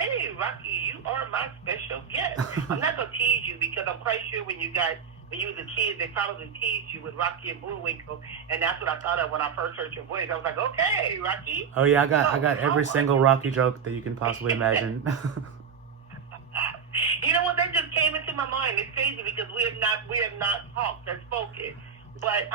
hey, Rocky, you are my special guest. I'm not gonna tease you because I'm quite sure when you was a kid, they probably teased you with Rocky and Bullwinkle, and that's what I thought of when I first heard your voice. I was like, okay, Rocky. Oh yeah, So I got every single Rocky joke that you can possibly imagine. You know what? That just came into my mind. It's crazy because we have not talked or spoken. But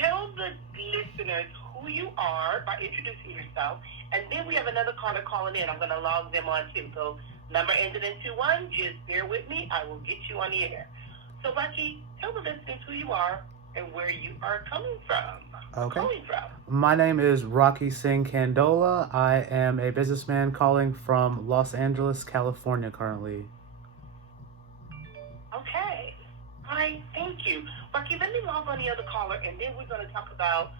tell the listeners who you are by introducing yourself, and then we have another caller calling in. I'm going to log them on too. So number ended in 21. Just bear with me. I will get you on the air. So Rocky, tell the listeners who you are and where you are coming from. Okay. Calling from. My name is Rocky Singh Candola. I am a businessman calling from Los Angeles, California currently. Okay. All right, thank you. Rocky, let me log on the other caller, and then we're going to talk about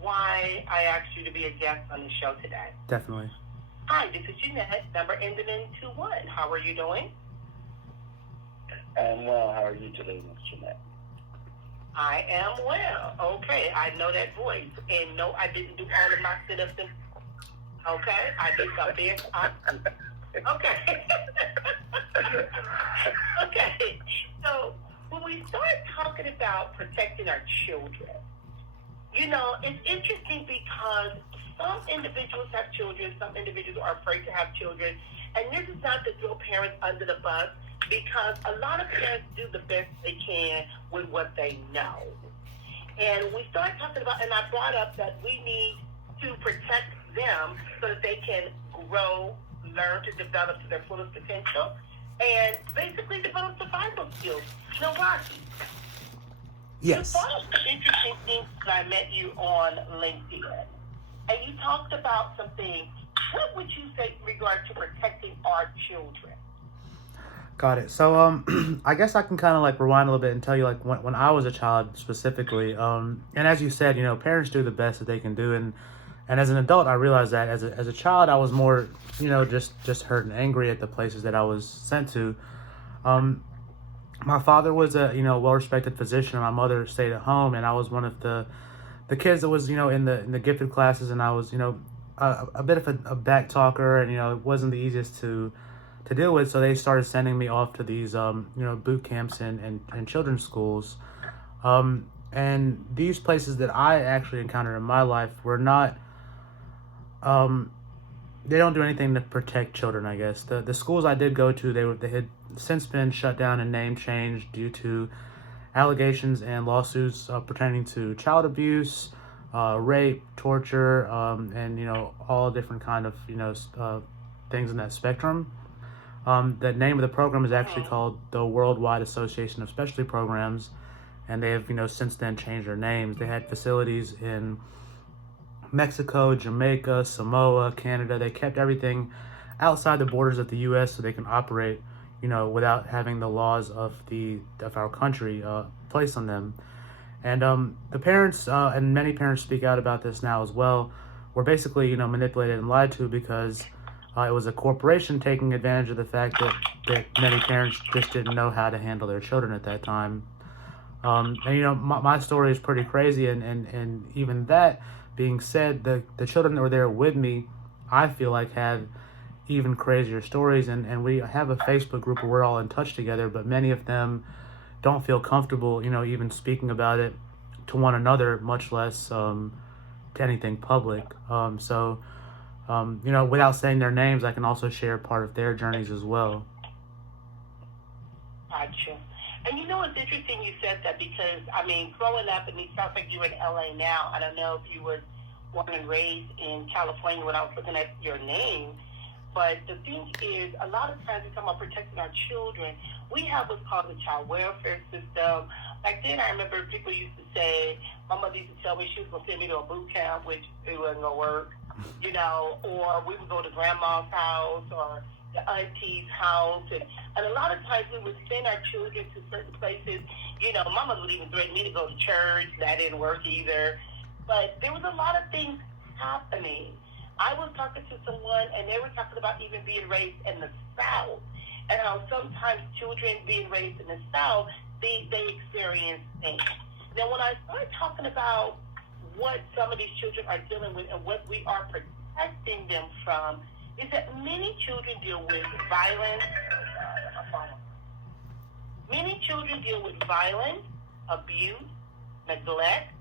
why I asked you to be a guest on the show today. Definitely. Hi, this is Jeanette, number ending in 21. How are you doing? I'm well. How are you today, Miss Jeanette? I am well. Okay, I know that voice. And no, I didn't do all of my sit-ups. Okay, I did some big. Okay. Okay. So when we start talking about protecting our children, you know, it's interesting because some individuals have children, some individuals are afraid to have children, and this is not to throw parents under the bus because a lot of parents do the best they can with what they know. And we start talking about, and I brought up that we need to protect them so that they can grow, learn to develop to their fullest potential, and basically develop survival skills. No, Rocky. Yes. You brought up some interesting things when I met you on LinkedIn, and you talked about some things. What would you say in regard to protecting our children? Got it. So I guess I can kind of like rewind a little bit and tell you like when I was a child specifically. And as you said, you know, parents do the best that they can do, and as an adult, I realized that as a child, I was more, you know, just hurt and angry at the places that I was sent to. My father was a, you know, well-respected physician, and my mother stayed at home, and I was one of the kids that was, you know, in the gifted classes, and I was, you know, a bit of a back talker, and you know, it wasn't the easiest to deal with. So they started sending me off to these, you know, boot camps and children's schools. And these places that I actually encountered in my life were not, they don't do anything to protect children, I guess. The schools I did go to, they had since been shut down and name changed due to allegations and lawsuits pertaining to child abuse, rape, torture, and, you know, all different kind of, you know, things in that spectrum. The name of the program is actually called the Worldwide Association of Specialty Programs, and they have, you know, since then changed their names. They had facilities in Mexico, Jamaica, Samoa, Canada. They kept everything outside the borders of the U.S. so they can operate, you know, without having the laws of our country placed on them. And the parents, and many parents speak out about this now as well, were basically, you know, manipulated and lied to because it was a corporation taking advantage of the fact that many parents just didn't know how to handle their children at that time. And, you know, my story is pretty crazy, and even that being said, the children that were there with me, I feel like have even crazier stories, and we have a Facebook group where we're all in touch together, but many of them don't feel comfortable, you know, even speaking about it to one another, much less to anything public. You know, without saying their names, I can also share part of their journeys as well. Gotcha. And you know, it's interesting you said that because, I mean, growing up, and it sounds like you're in LA now. I don't know if you were born and raised in California when I was looking at your name. But the thing is, a lot of times we talk about protecting our children. We have what's called the child welfare system. Back then, I remember people used to say, my mother used to tell me she was going to send me to a boot camp, which it wasn't going to work, you know, or we would go to grandma's house or the auntie's house. And a lot of times we would send our children to certain places. You know, my mother would even threaten me to go to church. That didn't work either. But there was a lot of things happening. I was talking to someone, and they were talking about even being raised in the South, and how sometimes children being raised in the South, they experience things. Now, when I start talking about what some of these children are dealing with and what we are protecting them from, is that many children deal with violence. Many children deal with violence, abuse, neglect,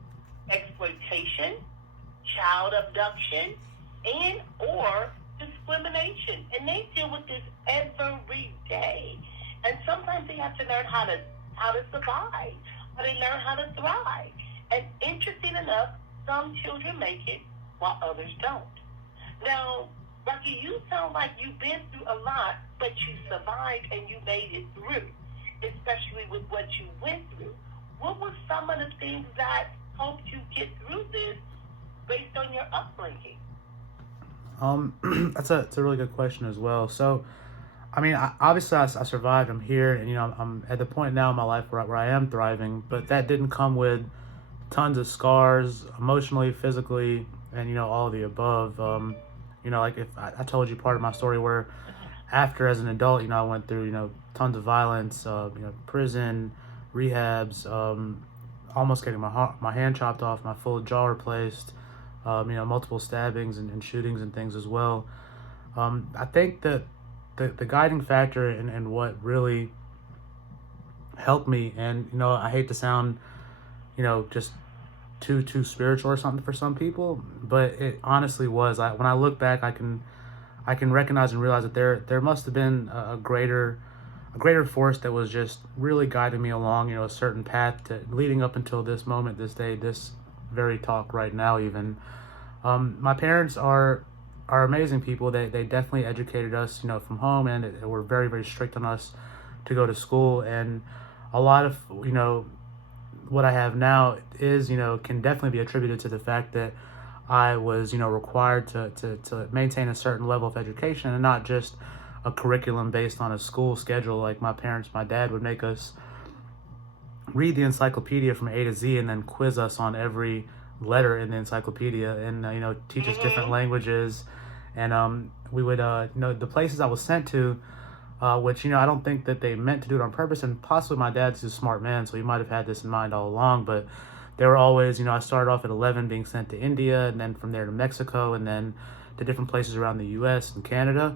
exploitation, child abduction, and or discrimination. And they deal with this every day. And sometimes they have to learn how to survive, or they learn how to thrive. And interesting enough, some children make it while others don't. Now, Rocky, you sound like you've been through a lot, but you survived and you made it through, especially with what you went through. What were some of the things that helped you get through this based on your upbringing? That's a really good question as well. So, I mean, obviously I survived. I'm here, and I'm at the point now in my life where I am thriving. But that didn't come with tons of scars, emotionally, physically, and all of the above. Like if I told you part of my story where after as an adult, I went through tons of violence, prison, rehabs, almost getting my hand chopped off, my full jaw replaced, multiple stabbings and shootings and things as well. I think that the guiding factor and what really helped me, and I hate to sound just too spiritual or something for some people, but it honestly was. When I look back, I can recognize and realize that there must have been a greater force that was just really guiding me along a certain path leading up until this moment, this day, this very talk right now even. My parents are amazing people. They definitely educated us from home, and they were very, very strict on us to go to school. And a lot of what I have now is can definitely be attributed to the fact that I was required to maintain a certain level of education, and not just a curriculum based on a school schedule. Like my dad would make us read the encyclopedia from A to Z and then quiz us on every letter in the encyclopedia, and teach us different languages. And we would the places I was sent to, which I don't think that they meant to do it on purpose, and possibly my dad's a smart man, so he might have had this in mind all along. But they were always I started off at 11 being sent to India, and then from there to Mexico, and then to different places around the US and Canada.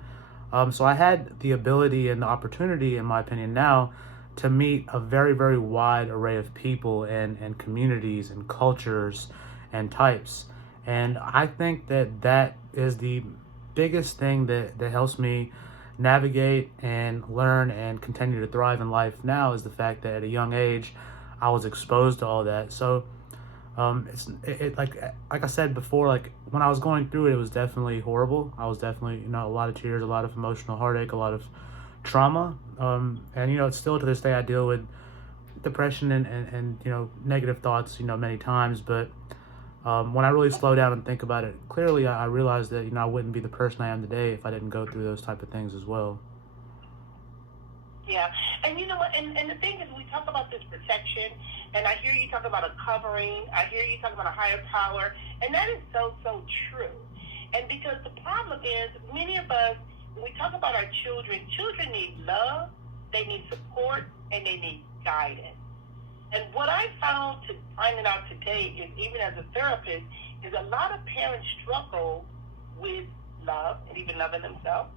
So I had the ability and the opportunity, in my opinion now, to meet a very, very wide array of people and communities and cultures and types. And I think that is the biggest thing that helps me navigate and learn and continue to thrive in life now, is the fact that at a young age I was exposed to all that. So it's like I said before, like when I was going through it, it was definitely horrible. I was definitely a lot of tears, a lot of emotional heartache, a lot of trauma, and it's still to this day I deal with depression and negative thoughts many times. But when I really slow down and think about it clearly, I realized that I wouldn't be the person I am today if I didn't go through those type of things as well. Yeah, and you know what, and the thing is, we talk about this protection, and I hear you talk about a covering, I hear you talk about a higher power, and that is so true. And because the problem is, many of us, when we talk about our children need love, they need support, and they need guidance. And what I finding out today is, even as a therapist, is a lot of parents struggle with love and even loving themselves,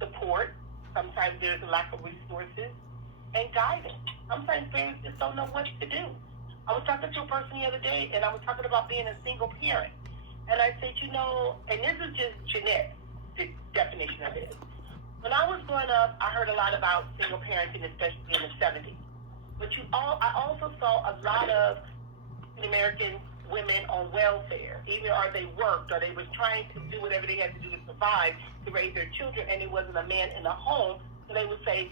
support. Sometimes there's a lack of resources and guidance. Sometimes parents just don't know what to do. I was talking to a person the other day, and I was talking about being a single parent. And I said, and this is just Jeanette, the definition of it. When I was growing up, I heard a lot about single parenting, especially in the 70s. But I also saw a lot of American women on welfare, either or they worked or they were trying to do whatever they had to do to survive to raise their children, and it wasn't a man in the home, so they would say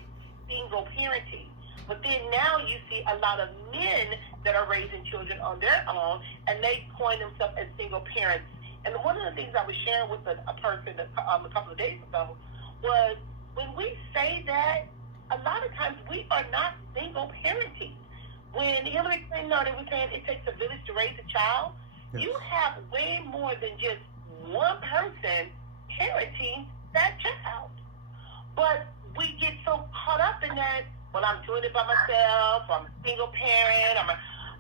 single parenting. But then now you see a lot of men that are raising children on their own, and they coin themselves as single parents. And one of the things I was sharing with a person a couple of days ago was, when we say that, a lot of times we are not single parenting. When Hillary Clinton, they were saying it takes a village to raise a child, yes, you have way more than just one person parenting that child. But we get so caught up in that, well, I'm doing it by myself, or I'm a single parent,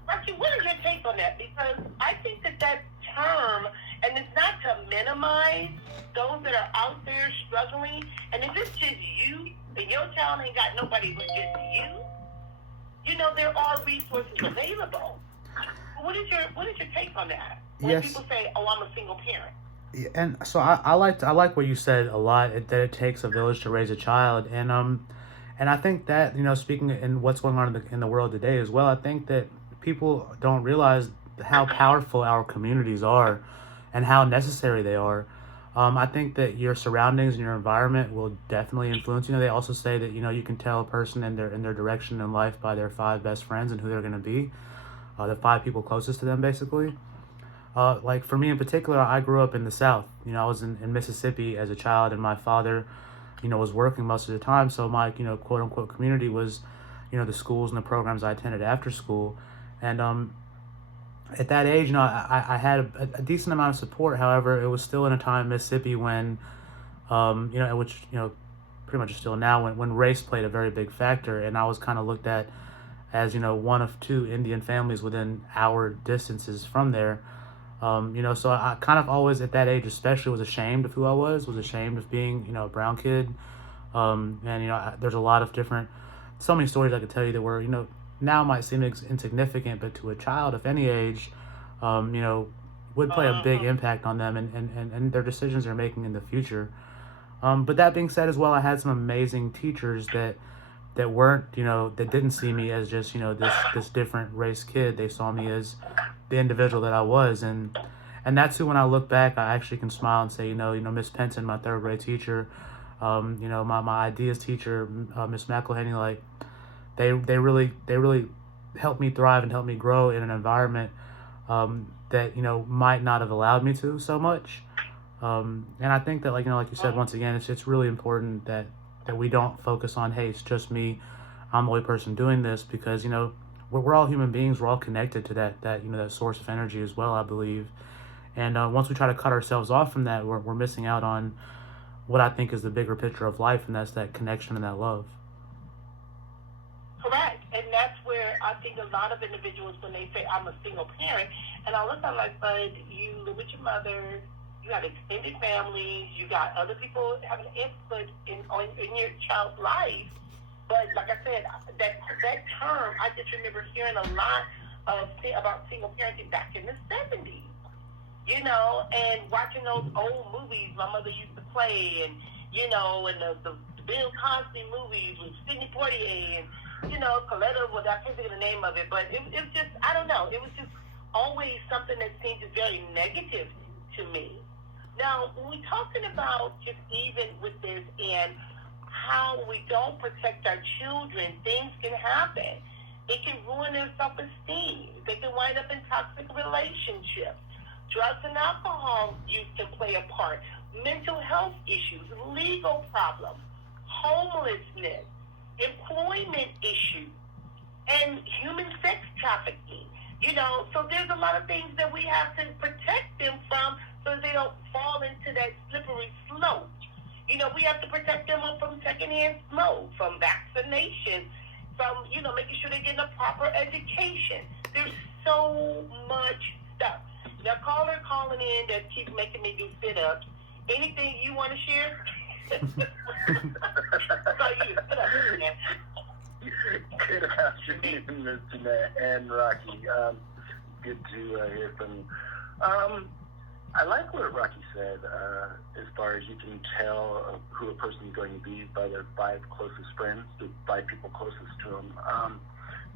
Archie, what is your take on that? Because I think that term And it's not to minimize those that are out there struggling. And if it's just you, and your child ain't got nobody but just you, there are resources available. What is your take on that? When Yes. people say, "Oh, I'm a single parent." And so I like what you said a lot, that it takes a village to raise a child, and I think that, speaking in what's going on in the world today as well, I think that people don't realize how powerful our communities are and how necessary they are. I think that your surroundings and your environment will definitely influence. They also say that you can tell a person in their direction in life by their 5 best friends and who they're going to be, the 5 people closest to them, basically. Like for me in particular, I grew up in the South. I was in Mississippi as a child, and my father, was working most of the time. So my, quote unquote community was, the schools and the programs I attended after school. And at that age, I had a decent amount of support. However, it was still in a time in Mississippi when, which, pretty much still now, when race played a very big factor. And I was kind of looked at as, one of 2 Indian families within hour distances from there. So I kind of always at that age especially was ashamed of who I was ashamed of being, a brown kid. And, there's a lot of so many stories I could tell you that were, now might seem insignificant, but to a child of any age, would play a big impact on them and their decisions they're making in the future. But that being said as well, I had some amazing teachers that weren't, that didn't see me as just, this different race kid. They saw me as the individual that I was, and that's who, when I look back, I actually can smile and say, Miss Penton, my 3rd grade teacher, my ideas teacher, Miss McElhaney, like they really helped me thrive and helped me grow in an environment that might not have allowed me to so much. And I think that, like you said, once again, it's really important that we don't focus on, hey, it's just me, I'm the only person doing this, because we're all human beings. We're all connected to that source of energy as well, I believe. And once we try to cut ourselves off from that, we're missing out on what I think is the bigger picture of life, and that's that connection and that love. Correct. And that's where I think a lot of individuals, when they say, "I'm a single parent," and I look at like, "Bud, you live with your mother, you got extended families, you got other people having input in your child's life." But like I said, that term, I just remember hearing a lot about single parenting back in the 70s, and watching those old movies my mother used to play, and, and the Bill Cosby movies with Sidney Poitier and, Coletta, well, I can't think of the name of it, but it was just, I don't know, it was just always something that seemed very negative to me. Now, when we're talking about just even with this and how we don't protect our children, things can happen. It can ruin their self-esteem. They can wind up in toxic relationships. Drugs and alcohol use can play a part. Mental health issues, legal problems, homelessness, employment issues, and human sex trafficking. So there's a lot of things that we have to protect them from so they don't fall into that slippery slope. We have to protect them from secondhand smoke, from vaccination, from, making sure they're getting a proper education. There's so much stuff. Now, caller calling in that keeps making me do sit-ups. Anything you want to share? Good afternoon, Ms. Jeanette and Rocky. Good to hear from you. I like what Rocky said, as far as you can tell who a person is going to be by their 5 closest friends, the 5 people closest to them.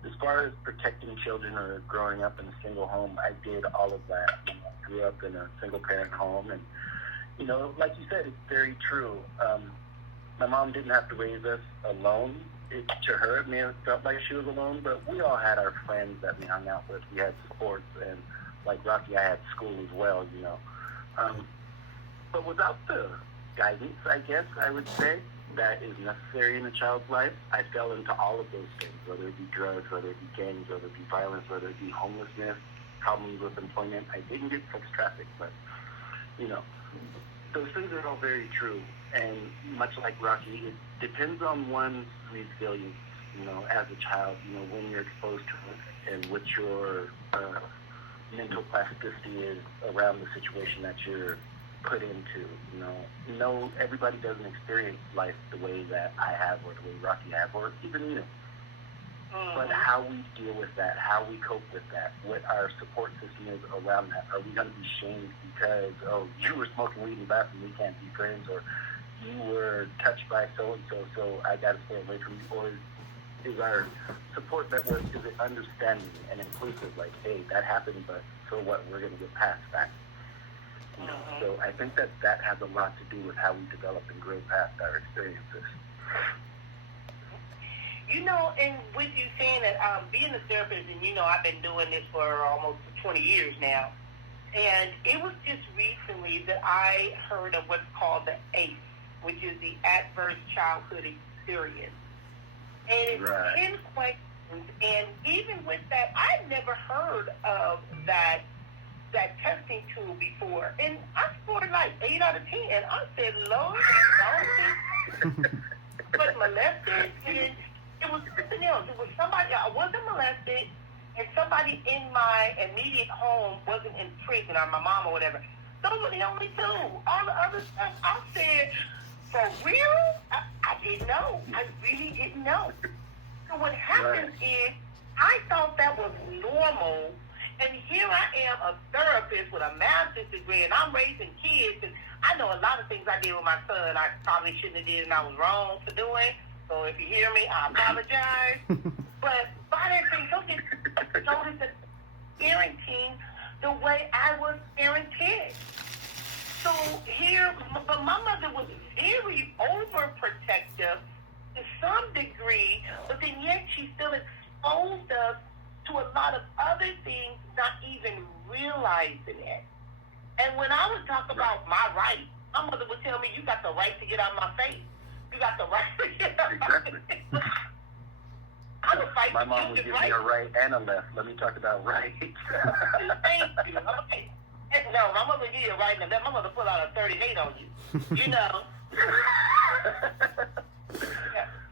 As far as protecting children or growing up in a single home, I did all of that. I grew up in a single-parent home, and, like you said, it's very true. My mom didn't have to raise us alone. To her, it may have felt like she was alone, but we all had our friends that we hung out with. We had sports, and like Rocky, I had school as well, But without the guidance, I guess I would say, that is necessary in a child's life, I fell into all of those things, whether it be drugs, whether it be gangs, whether it be violence, whether it be homelessness, problems with employment. I didn't get sex trafficked, but, those things are all very true. And much like Rocky, it depends on one's resilience, as a child, when you're exposed to it and what your mental plasticity is around the situation that you're put into. No, everybody doesn't experience life the way that I have, or the way Rocky have, or even you. But how we deal with that, how we cope with that, what our support system is around that. Are we going to be shamed because, oh, you were smoking weed in the bathroom, we can't be friends, or you were touched by so-and-so, so I got to stay away from you? Or is our support network, is it understanding and inclusive? Like, hey, that happened, but so what? We're going to get past that. So I think that has a lot to do with how we develop and grow past our experiences. And with you saying that, being a therapist, and I've been doing this for almost 20 years now, and it was just recently that I heard of what's called the ACE, which is the Adverse Childhood Experience. And it's 10 questions, and even with that, I'd never heard of that testing tool before. And I scored like 8 out of 10. I said, Lord, I don't think but molested, and it was something else. It was somebody, I wasn't molested, and somebody in my immediate home wasn't in prison, or my mom or whatever. Those were the only two. All the other stuff, I said, for real? I didn't know. I really didn't know. So what happens is, I thought that was normal, and here I am, a therapist with a master's degree, and I'm raising kids, and I know a lot of things I did with my son I probably shouldn't have did, and I was wrong for doing. So if you hear me, I apologize. But by that thing, don't get notice that parenting the way I was parented. So here, but my mother was very overprotective to some degree, but then yet she still exposed us to a lot of other things, not even realizing it. And when I would talk about my rights, my mother would tell me, you got the right to get out of my face. You got the right to get out of my face. I would fight. My mom would give me a right and a left. Let me talk about rights. Thank you. Okay. No, my mother give you a right and a left. My mother pull out a 38 on you. Yeah.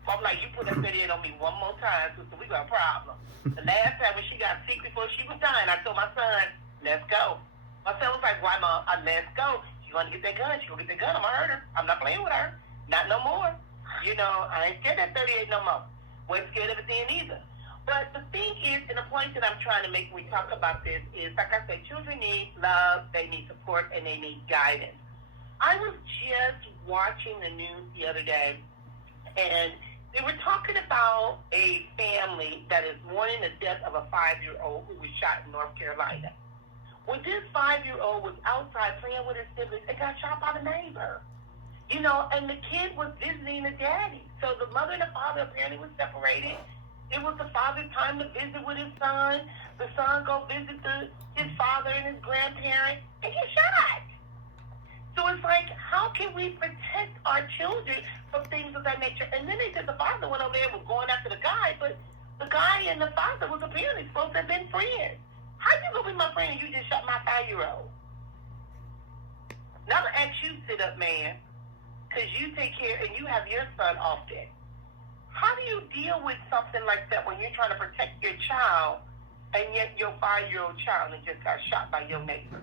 I'm like, you put that 38 on me one more time, sister, we got a problem. The last time when she got sick before she was dying, I told my son, let's go. My son was like, why, Mom? Let's go. She want to get that gun. She going to get that gun. I'm going to hurt her. I'm not playing with her. Not no more. I ain't scared of that 38 no more. Wasn't scared of it then either. But the thing is, and the point that I'm trying to make when we talk about this is, like I said, children need love, they need support, and they need guidance. I was just watching the news the other day, and they were talking about a family that is mourning the death of a 5-year-old who was shot in North Carolina. When this 5-year-old was outside playing with his siblings, it got shot by the neighbor. And the kid was visiting the daddy. So the mother and the father apparently were separated. It was the father's time to visit with his son. The son go visit his father and his grandparents, and get shot. So it's like, how can we protect our children from things of that nature? And then they said the father went over there and was going after the guy, but the guy and the father was apparently supposed to have been friends. How you gonna be my friend and you just shot my 5-year-old? Now I'm gonna ask you, sit up man, because you take care and you have your son often. How do you deal with something like that when you're trying to protect your child and yet your 5-year-old child just got shot by your neighbor?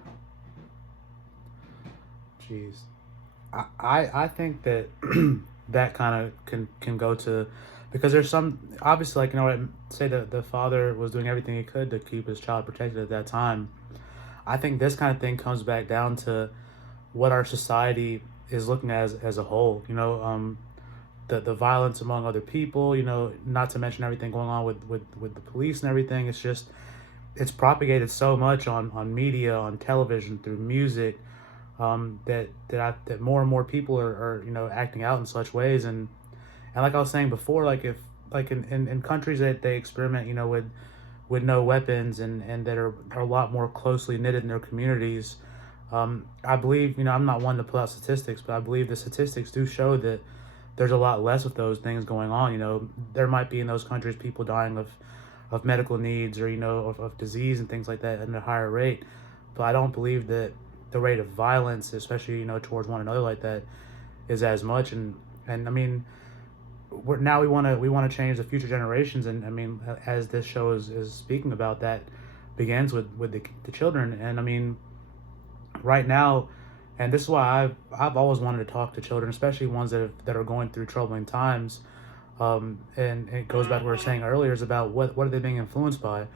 Jeez. I think that that kind of can go to, because there's some, obviously, like, say that the father was doing everything he could to keep his child protected at that time. I think this kind of thing comes back down to what our society is looking at as a whole, the violence among other people, not to mention everything going on with the police and everything. It's propagated so much on media, on television, through music, that more and more people are acting out in such ways. And like I was saying before, like if like in countries that they experiment, with no weapons and that are a lot more closely knitted in their communities, I believe, I'm not one to put out statistics, but I believe the statistics do show that there's a lot less of those things going on. There might be in those countries people dying of medical needs or, of disease and things like that at a higher rate. But I don't believe that the rate of violence, especially, towards one another like that, is as much. And I mean, we want to change the future generations. And I mean, as this show is speaking about that begins with the children. And I mean, right now, and this is why I've always wanted to talk to children, especially ones that are going through troubling times. And it goes back to what we were saying earlier, is about what are they being influenced by.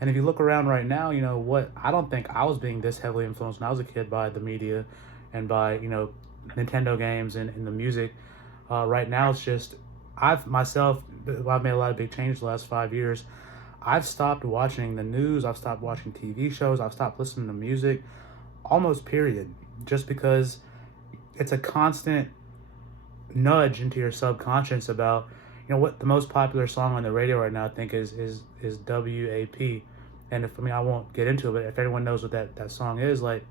And if you look around right now, what I don't think I was being this heavily influenced when I was a kid by the media and by Nintendo games and the music. Right now, it's just I've made a lot of big changes the last 5 years. I've stopped watching the news. I've stopped watching TV shows. I've stopped listening to music, almost period, just because it's a constant nudge into your subconscious about what the most popular song on the radio right now I think is WAP. And I won't get into it, but if everyone knows what that song is, like,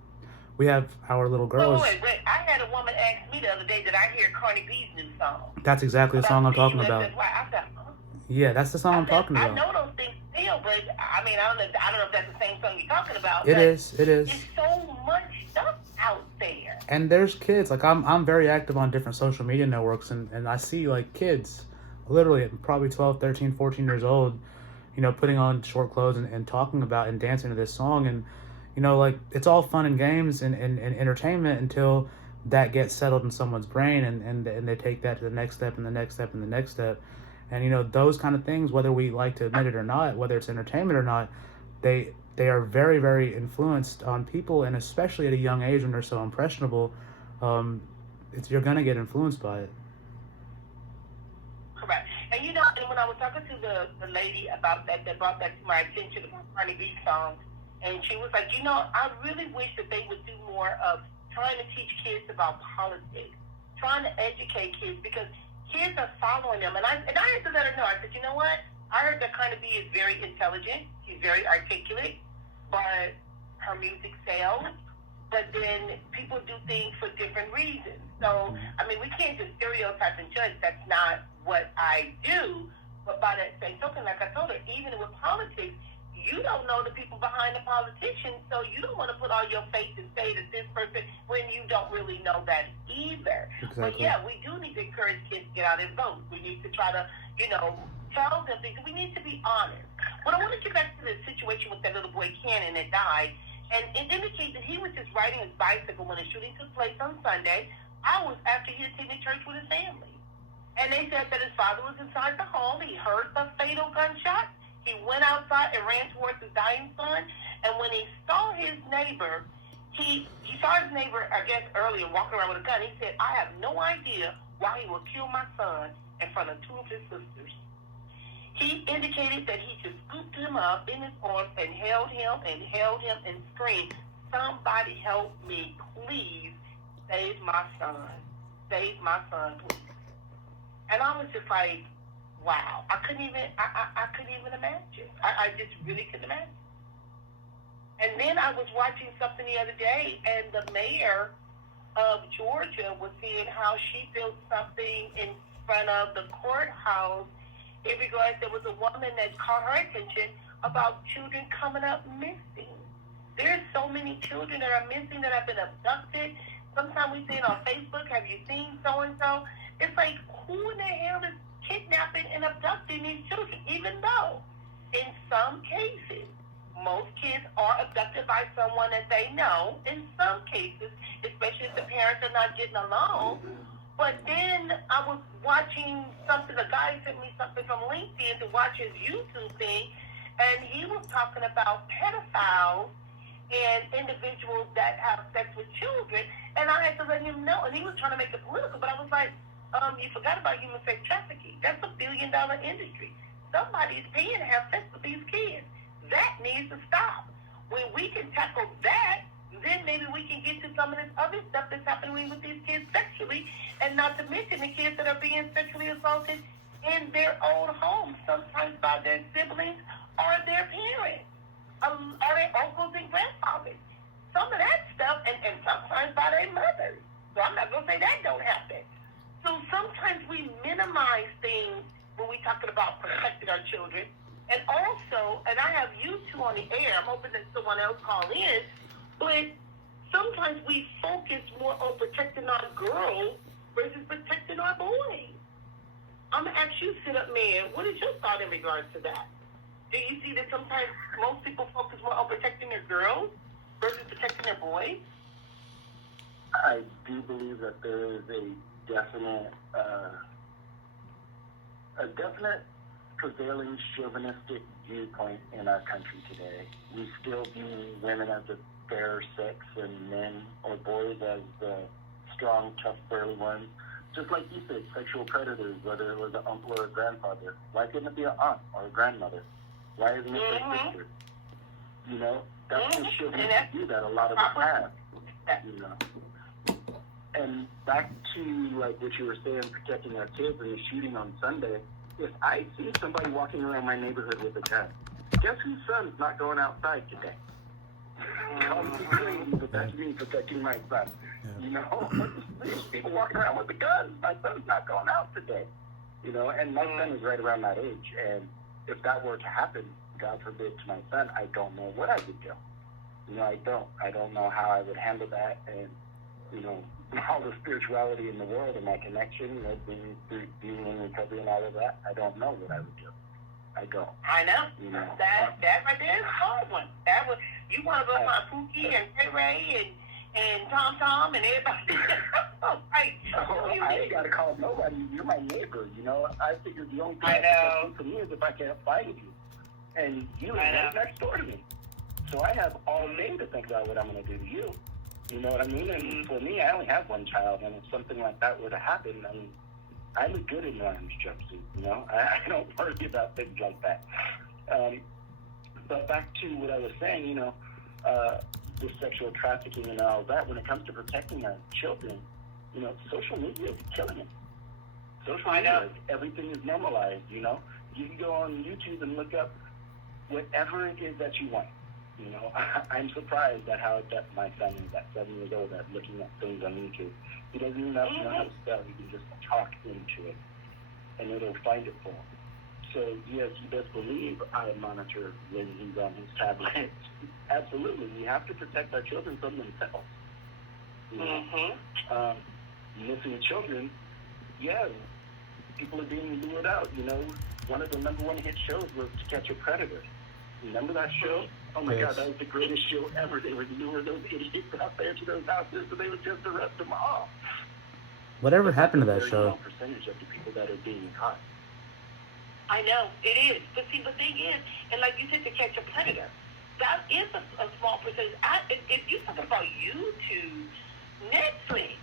we have our little girls. Wait. I had a woman ask me the other day, did I hear Cardi B's new song? That's exactly the song I'm talking about. I said, huh? Yeah, that's the song I'm talking about. I know those things still, but I mean, I don't know if that's the same song you're talking about. It is. There's so much stuff out there. And there's kids. Like, I'm very active on different social media networks, and I see, like, kids, literally probably 12, 13, 14 years old, putting on short clothes and talking about and dancing to this song. And, like, it's all fun and games and entertainment until that gets settled in someone's brain and they take that to the next step and the next step and the next step. And, those kind of things, whether we like to admit it or not, whether it's entertainment or not, they are very, very influenced on people, and especially at a young age when they're so impressionable, you're going to get influenced by it. Correct. And and when I was talking to the lady about that brought that to my attention, about Cardi B song, and she was like, I really wish that they would do more of trying to teach kids about politics, trying to educate kids, because kids are following them. And I had to let her know. I said, you know what? I heard that Cardi B is very intelligent. She's very articulate, but her music sells. But then people do things for different reasons. So, I mean, we can't just stereotype and judge. That's not what I do. But by that same token, like I told her, even with politics, you don't know the people behind the politicians, so you don't want to put all your faith and say that this person when you don't really know that either. Exactly. But yeah, we do need to encourage kids to get out and vote. We need to try to, tell them things. We need to be honest. But I want to get back to the situation with that little boy Cannon that died, and it indicates that he was just riding his bicycle when the shooting took place on Sunday, hours after he attended church with his family. And they said that his father was inside the home. He heard the fatal gunshot. He went outside and ran towards his dying son. And when he saw his neighbor, he saw his neighbor, I guess, earlier walking around with a gun. He said, I have no idea why he would kill my son in front of two of his sisters. He indicated that he just scooped him up in his arms and held him and screamed, somebody help me, please, save my son. Save my son, please. And I was just like, wow, I couldn't even imagine. I just really couldn't imagine. And then I was watching something the other day, and the mayor of Georgia was saying how she built something in front of the courthouse in regards, there was a woman that caught her attention about children coming up missing. There's so many children that are missing that have been abducted. Sometimes we see it on Facebook, have you seen so-and-so? It's like, who in the hell is kidnapping and abducting these children, even though in some cases most kids are abducted by someone that they know, in some cases, especially if the parents are not getting along. But then I was watching something, a guy sent me something from LinkedIn to watch his YouTube thing, and he was talking about pedophiles and individuals that have sex with children, and I had to let him know, and he was trying to make it political, but I was like, you forgot about human sex trafficking. That's a $1 billion industry. Somebody is paying to have sex with these kids. That needs to stop. When we can tackle that, then maybe we can get to some of this other stuff that's happening with these kids sexually, and not to mention the kids that are being sexually assaulted in their own homes, sometimes by their siblings or their parents, or their uncles and grandfathers. Some of that stuff, and sometimes by their mothers. So I'm not going to say that don't happen. So sometimes we minimize things when we're talking about protecting our children. And also, and I have you two on the air, I'm hoping that someone else call in, but sometimes we focus more on protecting our girls versus protecting our boys. I'm going to ask you, sit up man, what is your thought in regards to that? Do you see that sometimes most people focus more on protecting their girls versus protecting their boys? I do believe that there is a definite prevailing chauvinistic viewpoint in our country today. We still view women as the fair sex and men or boys as the strong, tough, burly ones. Just like you said, sexual predators, whether it was an uncle or a grandfather. Why couldn't it be an aunt or a grandmother? Why isn't it their sister? You know, that's the chauvinistic view that a lot of us have. You know. And back to like what you were saying, protecting our kids and the shooting on Sunday. If I see somebody walking around my neighborhood with a gun, guess whose son's not going outside today? Call me crazy, but that's me protecting my son. Yeah. You know, there's people walking around with a gun. My son's not going out today. You know, and my son is right around that age. And if that were to happen, God forbid, to my son, I don't know what I would do. You know, I don't know how I would handle that. And, you know, all the spirituality in the world and my connection, you know, being in recovery and all of that, I don't know what I would do. I don't. I know. You know? That right there is a hard one. That was, you want to go find Pookie and Ray and Tom and everybody. Right. I ain't got to call nobody. You're my neighbor, you know. I figured the only thing I can do for me is if I can't find you. And you are right next door to me. So I have all day to think about what I'm going to do to you. You know what I mean? And for me, I only have one child, and if something like that were to happen, I mean, I look good in an orange jumpsuit, you know? I don't worry about things like that. But back to what I was saying, you know, the sexual trafficking and all that, when it comes to protecting our children, you know, social media is killing it. Social media, everything is normalized, you know? You can go on YouTube and look up whatever it is that you want. You know, I'm surprised at how adept my son is at 7 years old at looking at things on YouTube. He doesn't even have to know how to spell. He can just talk into it, and it'll find it for him. So, yes, you best believe I monitor when he's on his tablet. Absolutely. We have to protect our children from themselves. You know? Missing children, yeah, people are being lured out. You know, one of the #1 hit shows was To Catch a Predator. Remember that show? Oh my God, that was the greatest show ever. They were luring those idiots out there to those houses, so they would just arrest them all. Whatever happened to that show? A percentage of the people that are being caught. I know, it is. But see, the thing is, and like you said, To Catch a Predator, that is a small percentage. If you talk about YouTube, Netflix,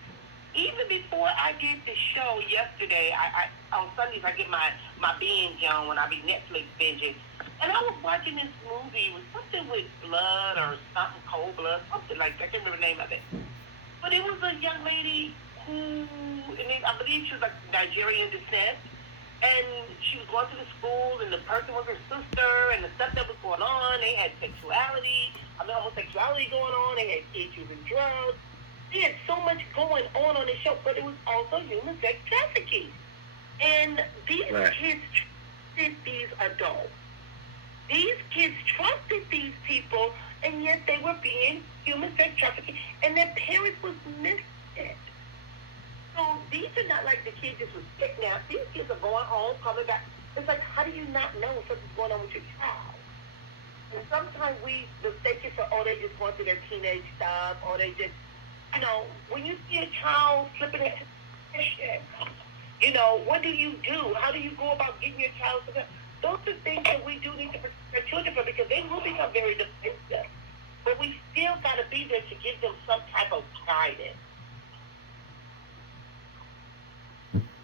even before I did the show yesterday, I on Sundays I get my binge on when I be Netflix binging. And I was watching this movie with something with blood or something, cold blood, something like that. I can't remember the name of it. But it was a young lady who, I believe she was like Nigerian descent, and she was going to the school, and the person was her sister, and the stuff that was going on, they had homosexuality going on, they had issues and drugs. They had so much going on the show, but it was also human sex trafficking. And these kids trusted these adults. These kids trusted these people, and yet they were being human sex trafficking, and their parents was missing it. So these are not like the kids just was kidnapped. These kids are going home, coming back. It's like, how do you not know something's going on with your child? And sometimes we mistake it for, they just going through their teenage stuff, or they just, you know, when you see a child slipping into shit, you know, what do you do? How do you go about getting your child to that? Those are things that we do need to protect our children from, because they will become very defensive. But we still got to be there to give them some type of guidance.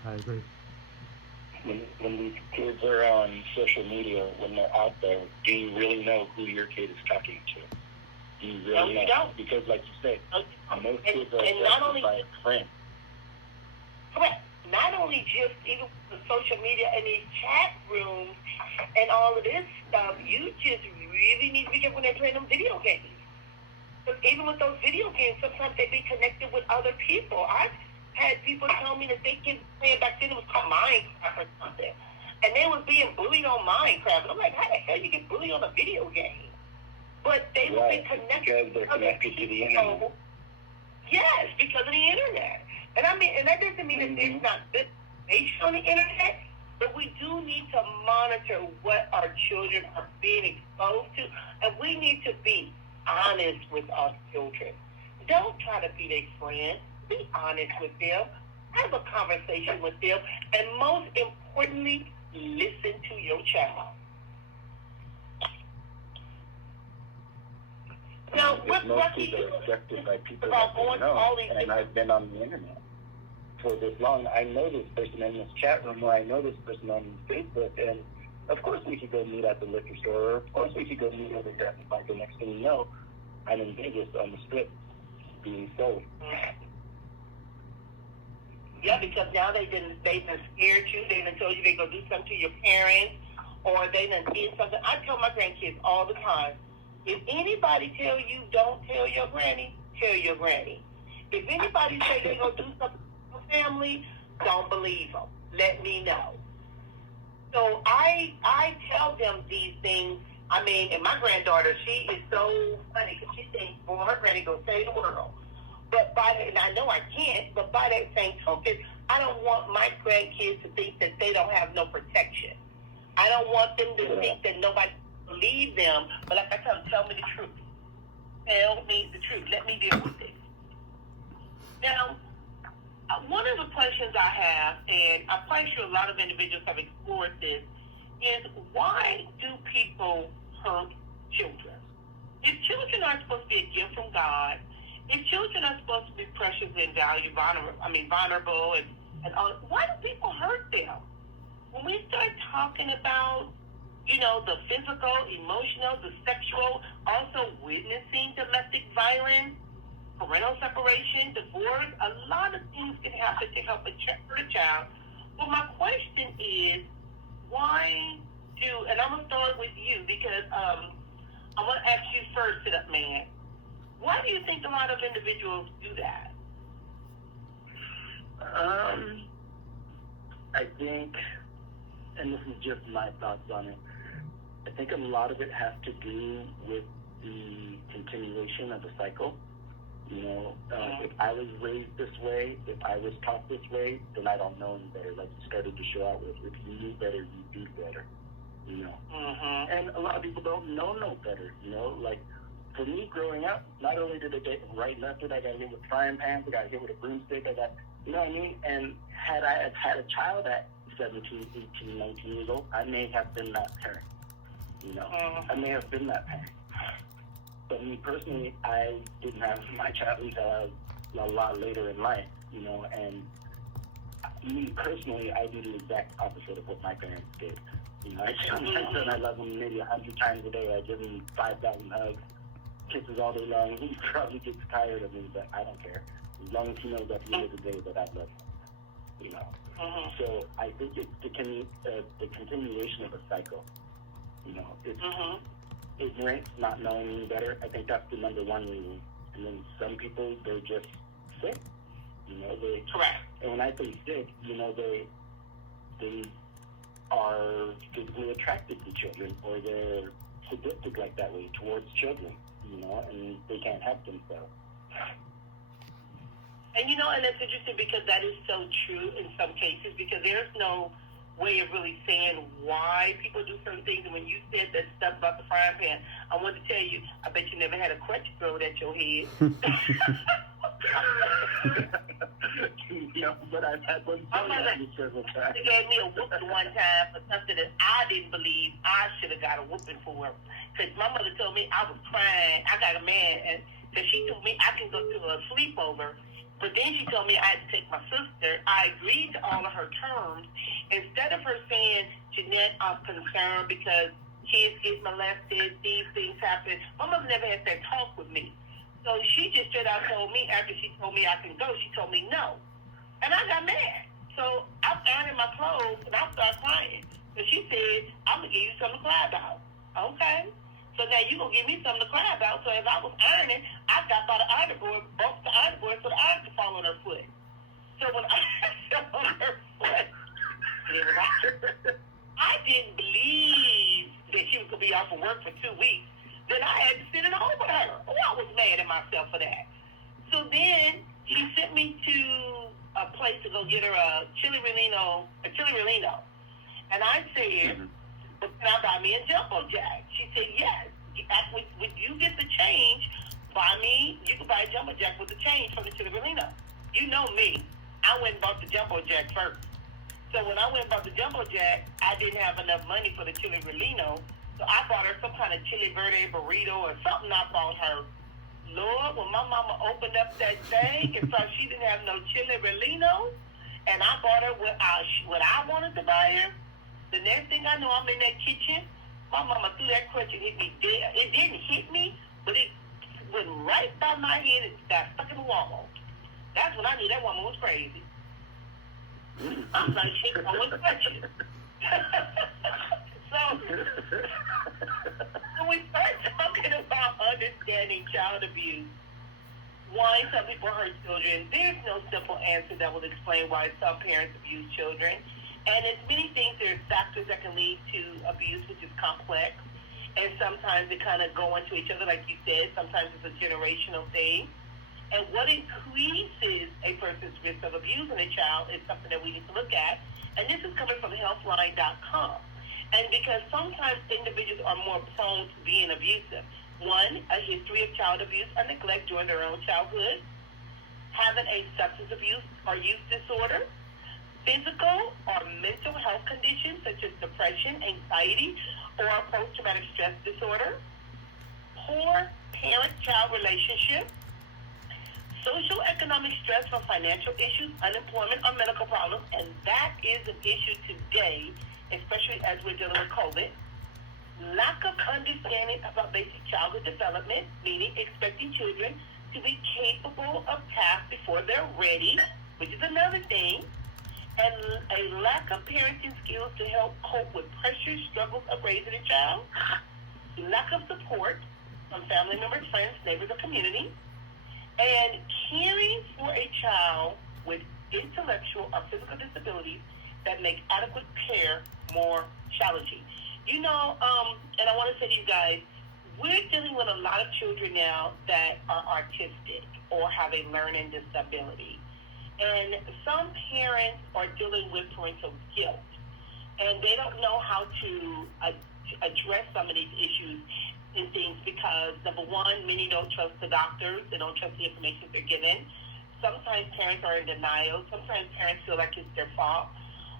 I agree. When these kids are on social media, when they're out there, do you really know who your kid is talking to? Do you really know? Don't. Because, like you said, most kids are not only by friends. Correct. Not only just even the social media and these chat rooms and all of this stuff, you just really need to be careful when they're playing them video games. Because even with those video games, sometimes they be connected with other people. I've had people tell me that they can play back then, it was called Minecraft or something. And they was being bullied on Minecraft. And I'm like, how the hell you get bullied on a video game? But they will be connected. Because they're connected to the internet. Yes, because of the internet. And I mean, and that doesn't mean that there's not good information on the internet, But we do need to monitor what our children are being exposed to, and we need to be honest with our children. Don't try to be their friend. Be honest with them. Have a conversation with them. And most importantly, listen to your child. Now, Most kids are affected by people that they know, and I've been on the internet for this long. I know this person in this chat room, or I know this person on Facebook, and of course we could go meet at the liquor store, or of course we could go meet over there, and like the next thing you know, I'm in Vegas on the strip being sold. Yeah, because now they've been scared you. They've been told you they're going to do something to your parents, or they done did something. I tell my grandkids all the time, if anybody tell you don't tell your granny, tell your granny. If anybody say they're going to do something to your family, don't believe them. Let me know. So I tell them these things. I mean, and my granddaughter, she is so funny because she thinks, boy, her granny going to save the world. But and I know I can't, but by that same token, I don't want my grandkids to think that they don't have no protection. I don't want them to think that nobody believe them, but like I tell me the truth. Tell me the truth. Let me deal with it. Now, one of the questions I have, and I'm quite sure a lot of individuals have explored this, is why do people hurt children? If children are supposed to be a gift from God, if children are supposed to be precious and vulnerable, and all, why do people hurt them? When we start talking about, the physical, emotional, the sexual, also witnessing domestic violence, parental separation, divorce, a lot of things can happen to help a child. But my question is, why and I'm going to start with you because I'm going to ask you first, Sit Up Man. Why do you think a lot of individuals do that? I think, and this is just my thoughts on it, I think a lot of it has to do with the continuation of the cycle. If I was raised this way, if I was taught this way, then I don't know any better. Like you started to show out with, if you knew better, you do better. And a lot of people don't know no better. Like for me growing up, not only did I get right method, I got hit with frying pans, I got hit with a broomstick, I got, you know what I mean? And had I had a child at 17, 18, 19 years old, I may have been that parent. I may have been that parent. But me personally, I didn't have my child until I was a lot later in life, and me personally, I do the exact opposite of what my parents did. I tell my son I love him maybe 100 times a day. I give him 5,000 hugs, kisses all day long. He probably gets tired of me, but I don't care. As long as he knows at the end of the day that I love him, So I think it's the continuation of a cycle. It's ignorance, not knowing any better. I think that's the number one reason. And then some people, they're just sick. Correct. And when I say sick, they are physically attracted to children, or they're sadistic like that way towards children, and they can't help themselves. And and it's interesting because that is so true in some cases, because there's no way of really saying why people do certain things. And when you said that stuff about the frying pan, I wanted to tell you, I bet you never had a crutch thrown at your head. But I've had one several times. They gave me a whooping one time for something that I didn't believe I should have got a whooping for. Because my mother told me I was crying. I got mad, and so she told me I can go to a sleepover. But then she told me I had to take my sister. I agreed to all of her terms. Instead of her saying, Jeanette, I'm concerned because kids get molested, these things happen, my mother never had that talk with me. So she just straight out told me, after she told me I can go, she told me no. And I got mad. So I'm ironing my clothes, and I started crying. So she said, I'm going to give you something to cry about. Okay. So now you going to give me something to cry about. So as I was ironing, I got by the iron board, bumped the iron board so the iron could fall on her foot. So when I fell on her foot, I didn't believe that she was going to be off of work for 2 weeks. Then I had to sit at home with her. Oh, I was mad at myself for that. So then she sent me to a place to go get her a chili relleno. And I said, but can I buy me a jumbo jack? She said, yes. When you get the change, you can buy a jumbo jack with the change from the Chili Relino. You know me. I went and bought the jumbo jack first. So when I went and bought the jumbo jack, I didn't have enough money for the Chili Relino. So I bought her some kind of chili verde burrito or something I bought her. Lord, when my mama opened up that thing and saw she didn't have no chili Relino, and I bought her what I wanted to buy her, the next thing I know, I'm in that kitchen. My mama threw that question, hit me dead. It didn't hit me, but it went right by my head and got stuck in the wall. That's when I knew that woman was crazy. I'm like, shit, I wasn't touching. So we start talking about understanding child abuse. Why some people hurt children. There's no simple answer that will explain why some parents abuse children. And there's many things, there's factors that can lead to abuse, which is complex. And sometimes they kind of go into each other, like you said. Sometimes it's a generational thing. And what increases a person's risk of abusing a child is something that we need to look at. And this is coming from healthline.com. And because sometimes individuals are more prone to being abusive. One, a history of child abuse or neglect during their own childhood, having a substance abuse or use disorder, physical or mental health conditions such as depression, anxiety, or post-traumatic stress disorder, poor parent-child relationship, social economic stress from financial issues, unemployment, or medical problems, and that is an issue today, especially as we're dealing with COVID. Lack of understanding about basic childhood development, meaning expecting children to be capable of tasks before they're ready, which is another thing, and a lack of parenting skills to help cope with pressures, struggles of raising a child, lack of support from family members, friends, neighbors, or community, and caring for a child with intellectual or physical disabilities that make adequate care more challenging. You know, and I want to say to you guys, we're dealing with a lot of children now that are autistic or have a learning disability. And some parents are dealing with parental guilt, and they don't know how to address some of these issues and things because, number one, many don't trust the doctors. They don't trust the information they're given. Sometimes parents are in denial. Sometimes parents feel like it's their fault.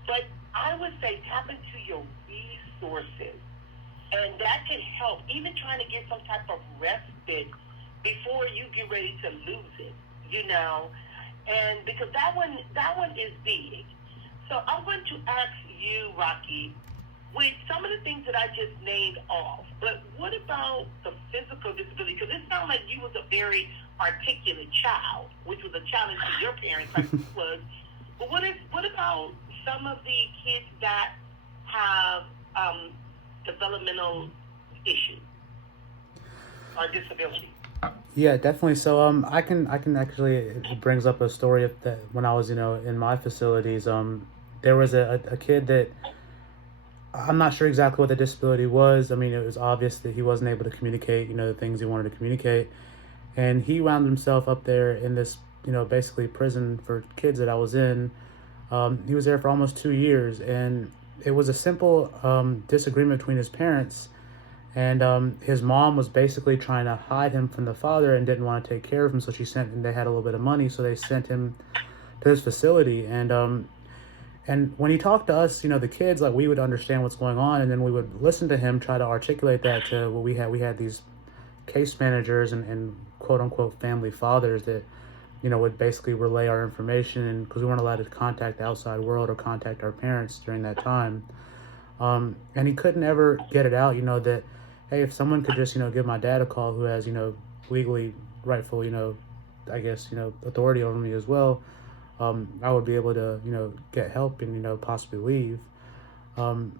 But I would say tap into your resources, and that can help, even trying to get some type of respite before you get ready to lose it, you know, and because that one is big. So I'm going to ask you, Rocky, with some of the things that I just named off, but what about the physical disability? Because it sounds like you was a very articulate child, which was a challenge to your parents, like it was. But what about some of the kids that have developmental issues or disabilities? Yeah, definitely. So I can actually, it brings up a story of that when I was, in my facilities. There was a kid that I'm not sure exactly what the disability was. I mean, it was obvious that he wasn't able to communicate, the things he wanted to communicate. And he wound himself up there in this, basically prison for kids that I was in. He was there for almost 2 years, and it was a simple disagreement between his parents. And his mom was basically trying to hide him from the father and didn't want to take care of him. So and they had a little bit of money, so they sent him to his facility. And when he talked to us, the kids, like, we would understand what's going on, and then we would listen to him try to articulate that to what we had. We had these case managers and quote unquote family fathers that, would basically relay our information, and because we weren't allowed to contact the outside world or contact our parents during that time. And he couldn't ever get it out, that, hey, if someone could just, give my dad a call who has, legally rightful, I guess, authority over me as well, I would be able to, get help and, possibly leave. So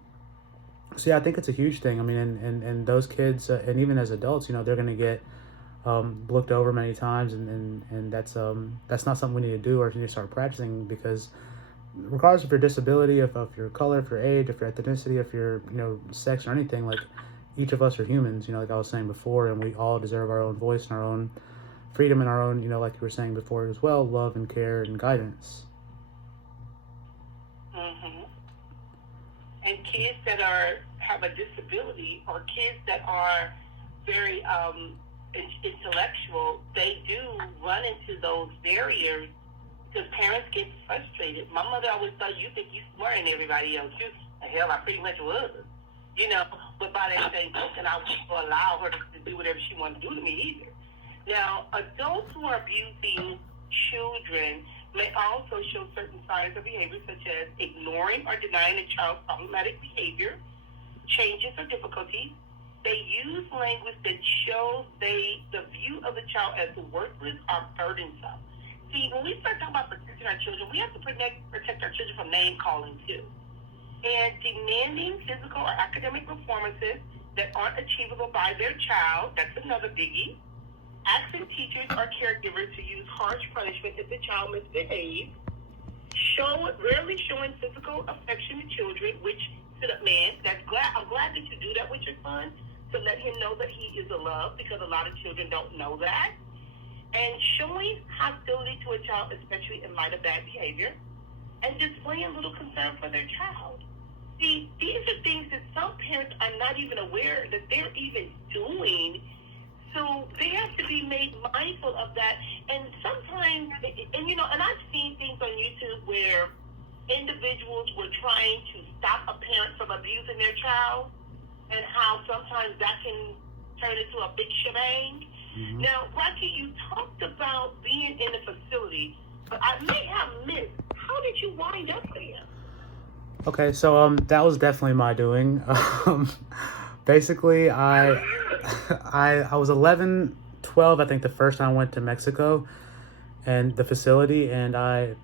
yeah, I think it's a huge thing. I mean, and those kids, and even as adults, they're going to get looked over many times, and that's not something we need to do or need to start practicing, because regardless of your disability, of your color, of your age, of your ethnicity, of your sex or anything, like, each of us are humans, like I was saying before, and we all deserve our own voice and our own freedom and our own, like you were saying before as well, love and care and guidance. Mm-hmm. And kids that have a disability, or kids that are very intellectual, they do run into those barriers because parents get frustrated. My mother always thought, you think you smarter than everybody else. Hell, I pretty much was. But by that same token, I wouldn't allow her to do whatever she wanted to do to me either. Now, adults who are abusing children may also show certain signs of behavior, such as ignoring or denying a child's problematic behavior, changes, or difficulties. They use language that shows the view of the child as worthless or burdensome. See, when we start talking about protecting our children, we have to protect our children from name calling too. And demanding physical or academic performances that aren't achievable by their child, that's another biggie. Asking teachers or caregivers to use harsh punishment if the child misbehaves. Rarely showing physical affection to children, which, sit up man, I'm glad that you do that with your son, to let him know that he is loved, because a lot of children don't know that. And showing hostility to a child, especially in light of bad behavior, and displaying little concern for their child. See, these are things that some parents are not even aware that they're even doing. So they have to be made mindful of that. And sometimes, and I've seen things on YouTube where individuals were trying to stop a parent from abusing their child, and how sometimes that can turn into a big shebang. Mm-hmm. Now, Rocky, you talked about being in a facility, but I may have missed, how did you wind up there? Okay, so that was definitely my doing. Basically, I was 11, 12, I think, the first time I went to Mexico and the facility, and I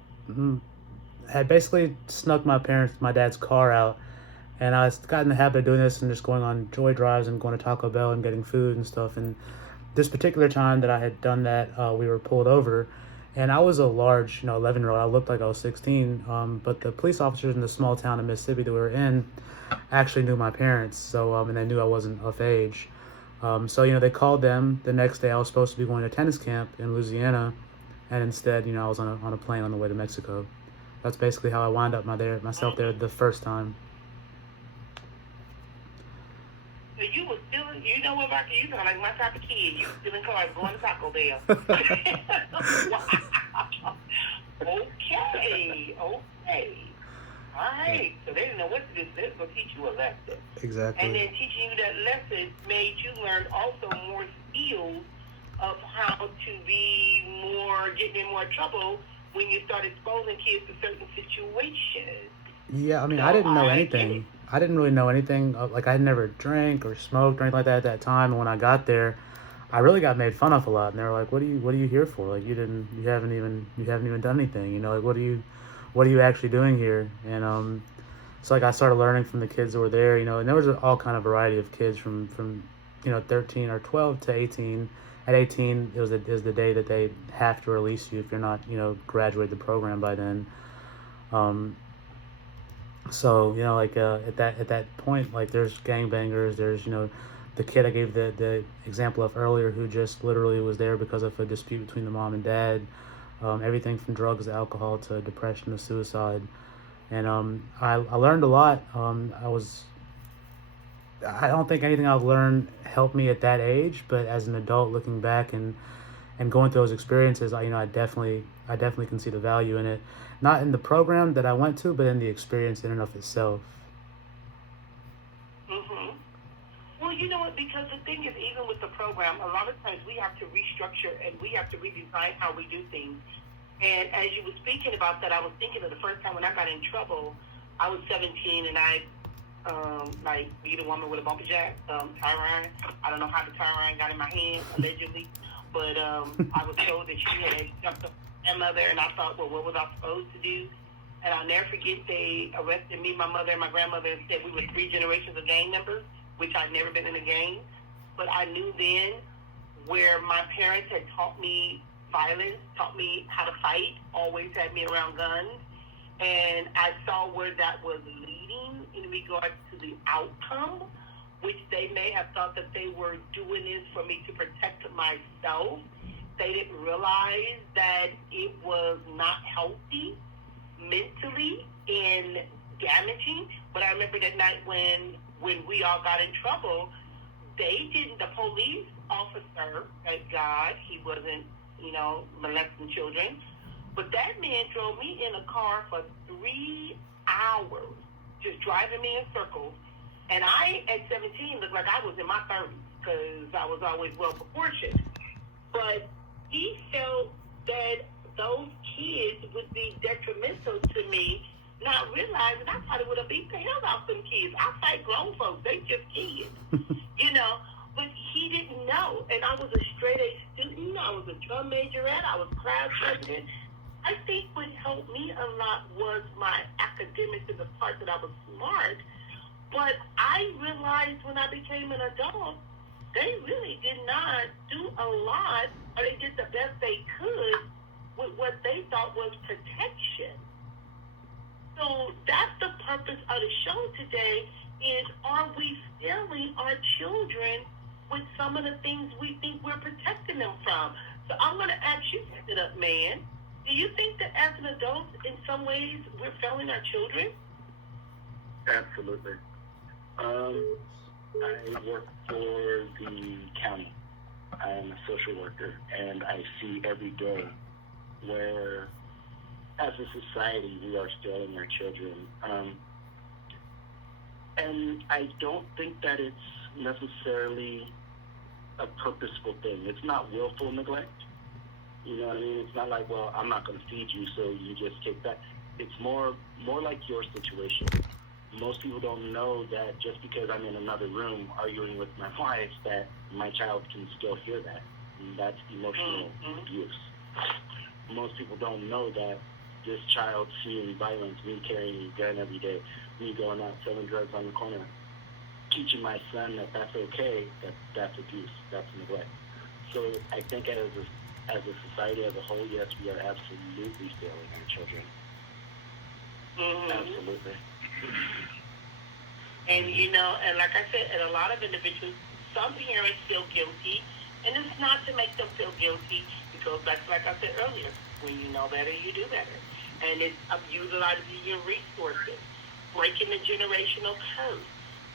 had basically snuck my dad's car out, and I got in the habit of doing this and just going on joy drives and going to Taco Bell and getting food and stuff. And this particular time that I had done that, we were pulled over, and I was a large, 11-year-old. I looked like I was 16, but the police officers in the small town in Mississippi that we were in actually knew my parents, so and they knew I wasn't of age. So they called them. The next day I was supposed to be going to tennis camp in Louisiana, and instead, I was on a plane on the way to Mexico. That's basically how I wound up myself there the first time. So you were still, what, Marky, you sound like my type of kid. You were still in cars going to Taco Bell. Wow. Okay. All right. So they didn't know what to do. They were going to teach you a lesson. Exactly. And then teaching you that lesson made you learn also more skills of how to get in more trouble when you start exposing kids to certain situations. Yeah, I didn't know anything. I didn't really know anything. Like, I had never drank or smoked or anything like that at that time. And when I got there, I really got made fun of a lot. And they were like, "What are you here for? Like, you haven't even done anything. Like, what are you actually doing here?" And so like I started learning from the kids that were there. And there was all kind of variety of kids from 13 or 12 to 18. At 18, it was the day that they have to release you if you're not graduate the program by then. So like at that point, like, there's gangbangers, there's the kid I gave the example of earlier, who just literally was there because of a dispute between the mom and dad. Everything from drugs to alcohol to depression to suicide. And I learned a lot. I don't think anything I've learned helped me at that age, but as an adult looking back and going through those experiences, I definitely can see the value in it. Not in the program that I went to, but in the experience in and of itself. Mm-hmm. Well, you know what? Because the thing is, even with the program, a lot of times we have to restructure and we have to redesign how we do things. And as you were speaking about that, I was thinking of the first time when I got in trouble. I was 17 and I beat a woman with a bumper jack, tire iron. I don't know how the tire iron got in my hand, allegedly, but I was told that she had jumped up my grandmother, and I thought, well, what was I supposed to do? And I'll never forget, they arrested me, my mother, and my grandmother, and said we were 3 generations of gang members, which I'd never been in a gang. But I knew then where my parents had taught me violence, taught me how to fight, always had me around guns. And I saw where that was leading in regards to the outcome, which they may have thought that they were doing this for me to protect myself. They didn't realize that it was not healthy mentally and damaging. But I remember that night when we all got in trouble, the police officer, thank God, he wasn't, molesting children. But that man drove me in a car for 3 hours, just driving me in circles. And I, at 17, looked like I was in my 30s because I was always well proportioned. But he felt that those kids would be detrimental to me, not realizing I probably would have beat the hell out of them kids. I fight grown folks. They just kids, But he didn't know. And I was a straight-A student. I was a drum majorette. I was class president. I think what helped me a lot was my academics and the part that I was smart. But I realized when I became an adult, they really did not do a lot, or they did the best they could with what they thought was protection. So that's the purpose of the show today, is are we failing our children with some of the things we think we're protecting them from? So I'm going to ask you, Sit Up Man, do you think that as an adult, in some ways, we're failing our children? Absolutely. I work for the county. I am a social worker, and I see every day where, as a society, we are failing our children. And I don't think that it's necessarily a purposeful thing. It's not willful neglect. You know what I mean? It's not like, well, I'm not going to feed you, so you just take that. It's more like your situation. Most people don't know that just because I'm in another room arguing with my wife, that my child can still hear that. And that's emotional abuse. Most people don't know that this child seeing violence, me carrying a gun every day, me going out selling drugs on the corner, teaching my son that that's okay, that's abuse, that's neglect. So I think as a society as a whole, yes, we are absolutely failing our children. Absolutely. And, and like I said, and a lot of individuals, some parents feel guilty, and it's not to make them feel guilty. It goes back to, like I said earlier, when you know better, you do better. And it's utilizing your resources, breaking the generational curse,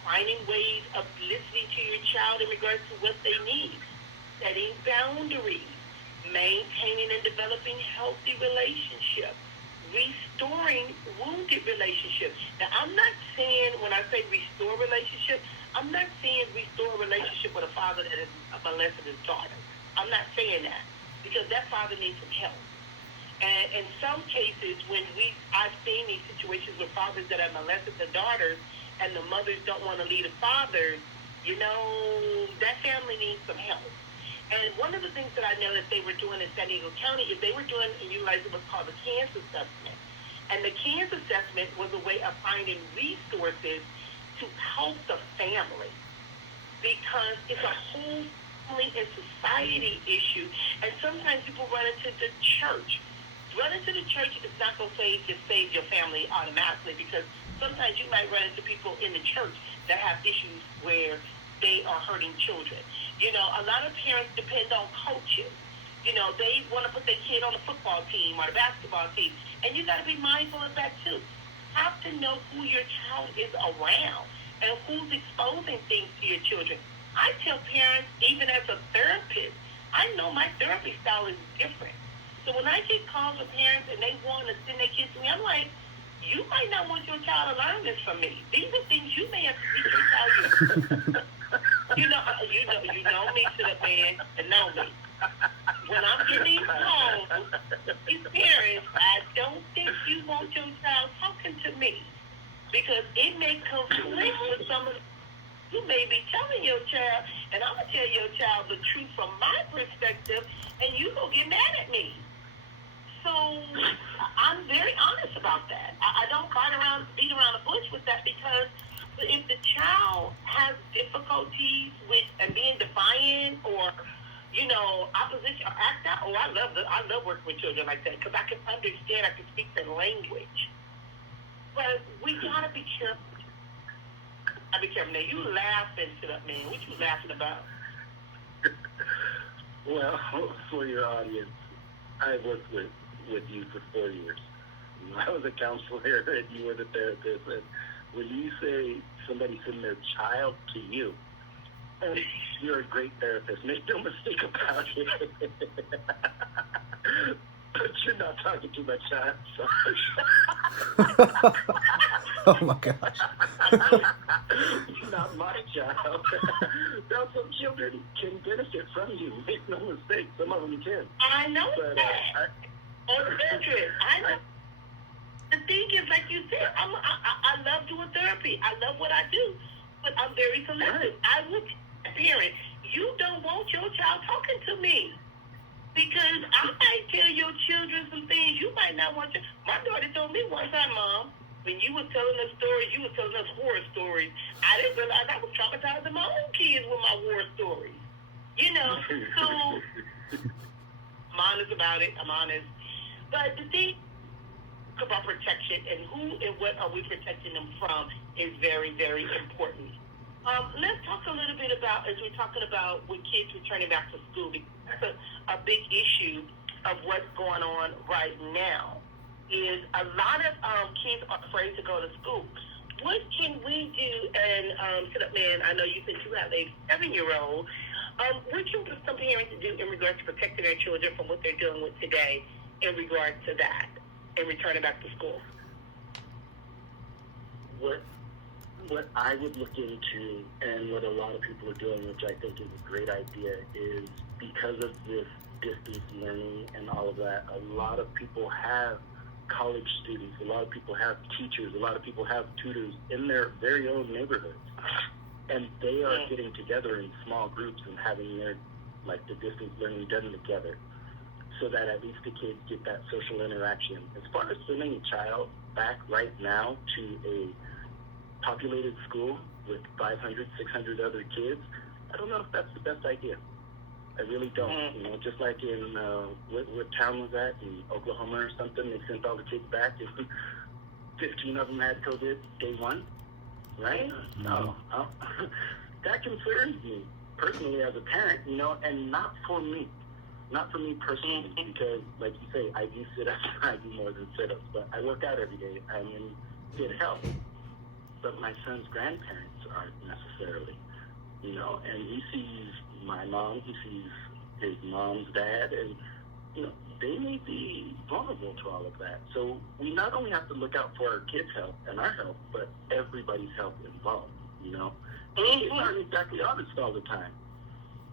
finding ways of listening to your child in regards to what they need, setting boundaries, maintaining and developing healthy relationships, restoring wounded relationships. Now, I'm not saying, when I say restore relationships, I'm not saying restore a relationship with a father that has molested his daughter. I'm not saying that, because that father needs some help. And in some cases, I've seen these situations with fathers that have molested the daughters, and the mothers don't want to leave the fathers, that family needs some help. And one of the things that I know that they were doing in San Diego County is they were doing and utilizing what's called the CANS assessment. And the CANS assessment was a way of finding resources to help the family, because it's a whole family and society issue. And sometimes people run into the church. Running to the church is not going to save your family automatically, because sometimes you might run into people in the church that have issues where they are hurting children. A lot of parents depend on coaches. They want to put their kid on the football team or the basketball team. And you got to be mindful of that too. You have to know who your child is around and who's exposing things to your children. I tell parents, even as a therapist, I know my therapy style is different. So when I get calls from parents and they want to send their kids to me, I'm like, you might not want your child to learn this from me. These are things you may have to teach your child. You know me, Sit Up Man, and know me. When I'm getting these calls, these parents, I don't think you want your child talking to me, because it may conflict with some of. You may be telling your child, and I'm gonna tell your child the truth from my perspective, and you gonna get mad at me. So I'm very honest about that. I don't beat around the bush with that, because if the child has difficulties with and being defiant or opposition or act out, I love working with children like that, because I can understand, I can speak their language. But we gotta be careful. Now you laughing, Sit Up Man. What you laughing about? Well, for your audience, I worked with youth for 4 years. I was a counselor and you were the therapist. And when you say somebody send their child to you, and you're a great therapist, make no mistake about it. But you're not talking to my child. Oh my gosh. Not my child. Now, some children can benefit from you. Make no mistake. Some of them can. I know But that. On interest. I know. The thing is, like you said, I love doing therapy. I love what I do, but I'm very selective. Right. I would parent. You don't want your child talking to me. Because I might tell your children some things you might not want to. My daughter told me one time, Mom, when you were telling us stories, you were telling us horror stories. I didn't realize I was traumatizing my own kids with my horror stories. You know, so I'm honest about it. I'm honest. But the thing about protection and who and what are we protecting them from is very, very important. Let's talk a little bit about, as we're talking about with kids returning back to school, because that's a big issue of what's going on right now, is a lot of kids are afraid to go to school. What can we do? And sit up, man, I know you said you have a 7-year-old. What can some parents do in regards to protecting their children from what they're dealing with today in regards to that and returning back to school? What I would look into, and what a lot of people are doing, which I think is a great idea, is because of this distance learning and all of that, a lot of people have college students, a lot of people have teachers, a lot of people have tutors in their very own neighborhoods. And they are getting together in small groups and having their, like, the distance learning done together, so that at least the kids get that social interaction. As far as sending a child back right now to a populated school with 500, 600 other kids, I don't know if that's the best idea. I really don't. You know, just like in, what town was that? In Oklahoma or something, they sent all the kids back and 15 of them had COVID day one, right? No. That concerns me personally as a parent, you know, and not for me. Not for me personally, because, like you say, I do sit-ups, I do more than sit-ups, but I work out every day. I'm in good health. But my son's grandparents aren't necessarily, you know, and he sees my mom, he sees his mom's dad, and, you know, they may be vulnerable to all of that. So we not only have to look out for our kids' health and our health, but everybody's health involved, you know. Kids aren't exactly honest all the time.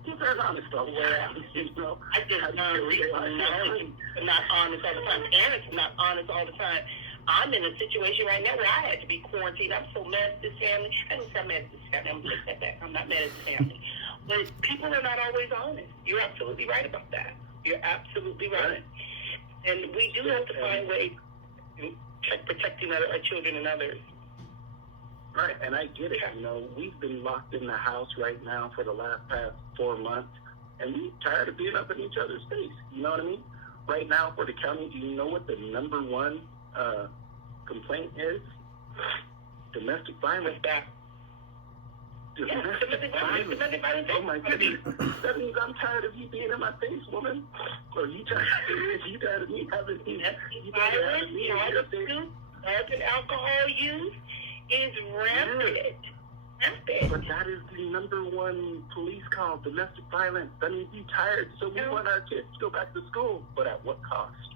Kids aren't honest all the time, you know. I just know parents are not honest all the time. Parents are not honest all the time. I'm in a situation right now where I had to be quarantined. I'm so mad at this family. I didn't say I'm mad at this family. I'm going to take that back. I'm not mad at the family. But people are not always honest. You're absolutely right about that. You're absolutely right. And we do have to find ways to protecting our children and others. Right, and I get it. You know, we've been locked in the house right now for the past 4 months, and we're tired of being up in each other's face. You know what I mean? Right now, for the county, do you know what the number one complaint is? Domestic violence. Domestic violence. Oh my goodness. That means I'm tired of you being in my face, woman. Or you tired of me having violence, drugs and alcohol use is rampant. But that is the number one police call, domestic violence. That means you're tired, so we want our kids to go back to school. But at what cost?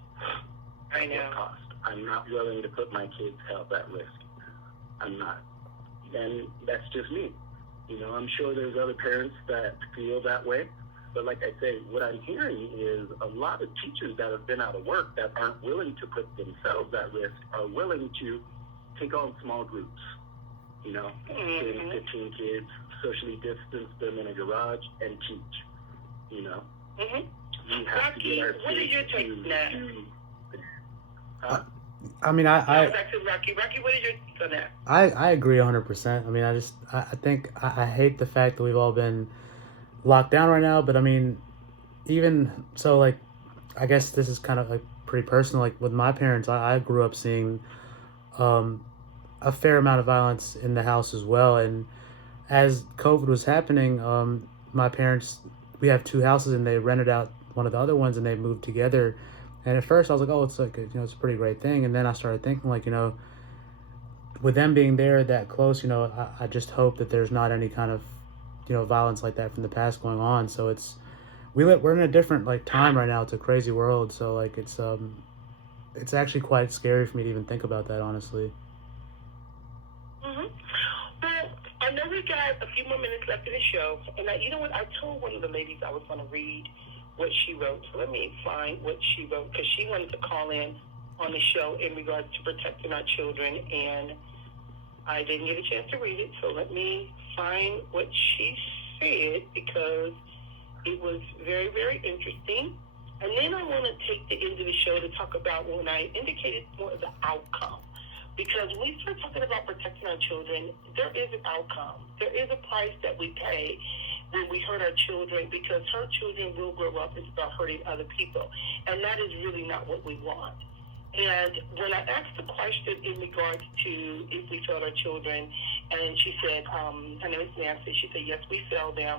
I know. At what cost? I'm not willing to put my kids' health at risk. I'm not. And that's just me. You know, I'm sure there's other parents that feel that way. But like I say, what I'm hearing is a lot of teachers that have been out of work that aren't willing to put themselves at risk are willing to take on small groups. You know, 10, 15 kids, socially distance them in a garage and teach. You know, we have to get our kids what are your takes on that? I mean, Rocky, what is your take on that? I agree 100%. I mean, I think I hate the fact that we've all been locked down right now, but I mean, even so, like, I guess this is kind of like pretty personal. Like with my parents, I grew up seeing a fair amount of violence in the house as well. And as COVID was happening, my parents, we have 2 houses and they rented out one of the other ones and they moved together. And at first I was like, oh, it's like, it's a pretty great thing. And then I started thinking, like, with them being there that close, I just hope that there's not any kind of, violence like that from the past going on. So we're in a different like time right now. It's a crazy world. So like it's actually quite scary for me to even think about that, honestly. Mm-hmm. Well, I know we got a few more minutes left in the show, and you know what? I told one of the ladies I was going to read what she wrote. So let me find what she wrote, because she wanted to call in on the show in regards to protecting our children, and I didn't get a chance to read it. So let me find what she said, because it was very, very interesting. And then I want to take the end of the show to talk about when I indicated more of the outcome. Because when we start talking about protecting our children, there is an outcome. There is a price that we pay when we hurt our children, because hurt children will grow up and start hurting other people. And that is really not what we want. And when I asked the question in regards to if we failed our children, and she said, her name is Nancy, she said, yes, we failed them.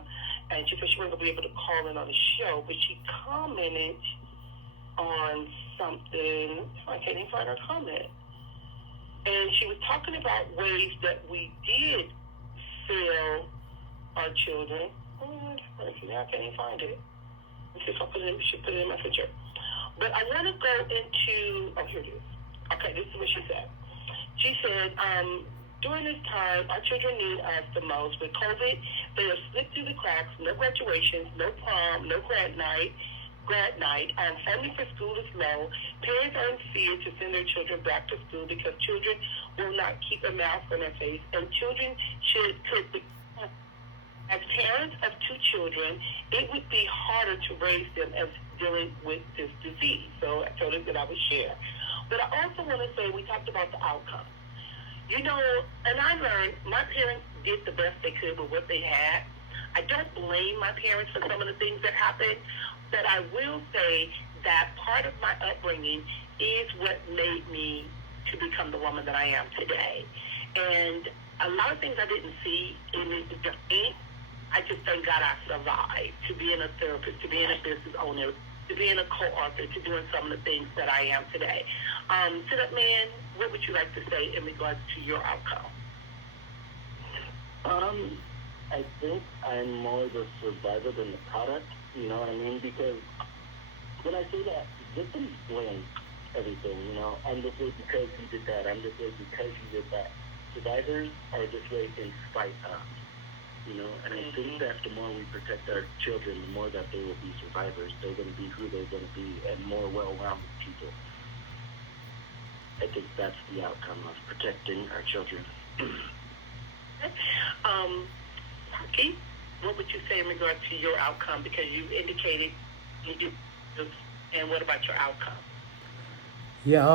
And she said she wasn't going to be able to call in on the show, but she commented on something. I can't even find her comment. And she was talking about ways that we did fail our children. I can't even find it. Let's see if she put it in Messenger. But I want to go into, here it is. Okay, this is what she said. She said, during this time, our children need us the most. With COVID, they have slipped through the cracks. No graduations, no prom, no grad night. Funding for school is low. Parents are in fear to send their children back to school because children will not keep a mask on their face, and children could be. As parents of two children, it would be harder to raise them as dealing with this disease. So I told her that I would share. But I also want to say we talked about the outcome. And I learned my parents did the best they could with what they had. I don't blame my parents for some of the things that happened, but I will say that part of my upbringing is what made me to become the woman that I am today. And a lot of things I didn't see in the journey, I just thank God I survived to being a therapist, to being a business owner, to being a co-author, to doing some of the things that I am today. Sit up, man, what would you like to say in regards to your outcome? I think I'm more the survivor than the product, you know what I mean? Because when I say that, victims blame everything, I'm this way because you did that, I'm this way because you did that. Survivors are this way in spite of. And I think that the more we protect our children, the more that they will be survivors. They're going to be who they're going to be, and more well-rounded people. I think that's the outcome of protecting our children. Keith, what would you say in regard to your outcome? Because you indicated you do, and what about your outcome? Yeah,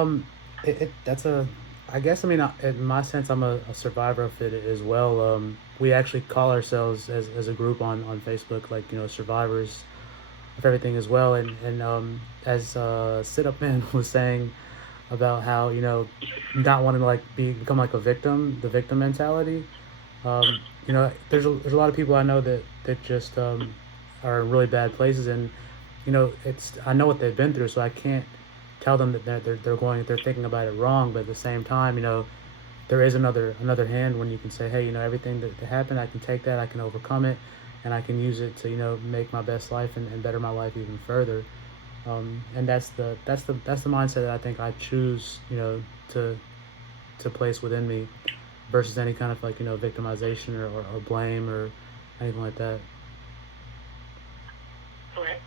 I guess, in my sense, I'm a survivor of it as well. We actually call ourselves as a group on Facebook, like, survivors of everything as well. And as Sit Up Man was saying about how, not wanting to become like the victim mentality. There's a lot of people I know that just are in really bad places, and I know what they've been through, so I can't tell them that they're thinking about it wrong. But at the same time, there is another hand when you can say, hey, everything that happened, I can take that, I can overcome it, and I can use it to make my best life and better my life even further. And that's the mindset that I think I choose to place within me, versus any kind of victimization or blame or anything like that. Correct.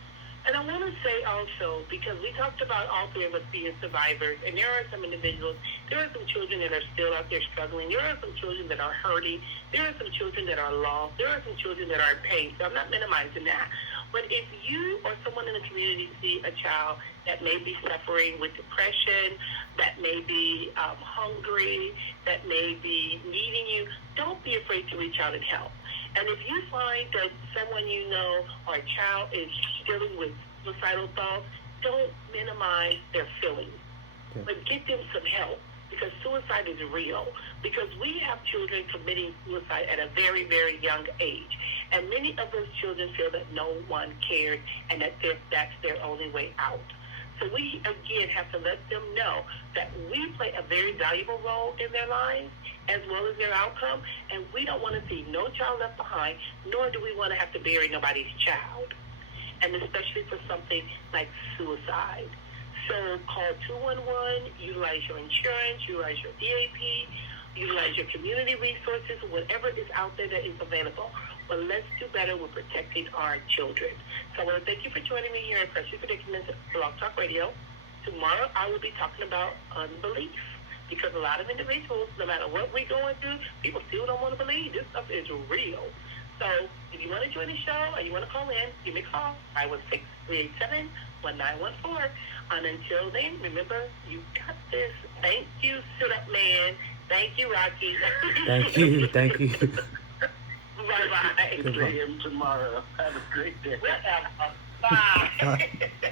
And I want to say also, because we talked about all three of us being survivors, and there are some individuals, there are some children that are still out there struggling, there are some children that are hurting, there are some children that are lost, there are some children that are in pain, so I'm not minimizing that. But if you or someone in the community see a child that may be suffering with depression, that may be hungry, that may be needing you, don't be afraid to reach out and help. And if you find that someone you know or a child is dealing with suicidal thoughts, don't minimize their feelings, but get them some help, because suicide is real. Because we have children committing suicide at a very, very young age. And many of those children feel that no one cares and that that's their only way out. So we, again, have to let them know that we play a very valuable role in their lives as well as their outcome, and we don't want to see no child left behind, nor do we want to have to bury nobody's child, and especially for something like suicide. So call 211, utilize your insurance, utilize your DAP, utilize your community resources, whatever is out there that is available. But let's do better with protecting our children. So I want to thank you for joining me here at Precious Predicaments Blog Talk Radio. Tomorrow I will be talking about unbelief, because a lot of individuals, no matter what we're going through, people still don't want to believe. This stuff is real. So if you want to join the show or you want to call in, give me a call. 516-387-1914. And until then, remember, you got this. Thank you, Sit Up Man. Thank you, Rocky. Thank you. Thank you. Bye-bye. See him tomorrow. Have a great day. Whatever. Bye.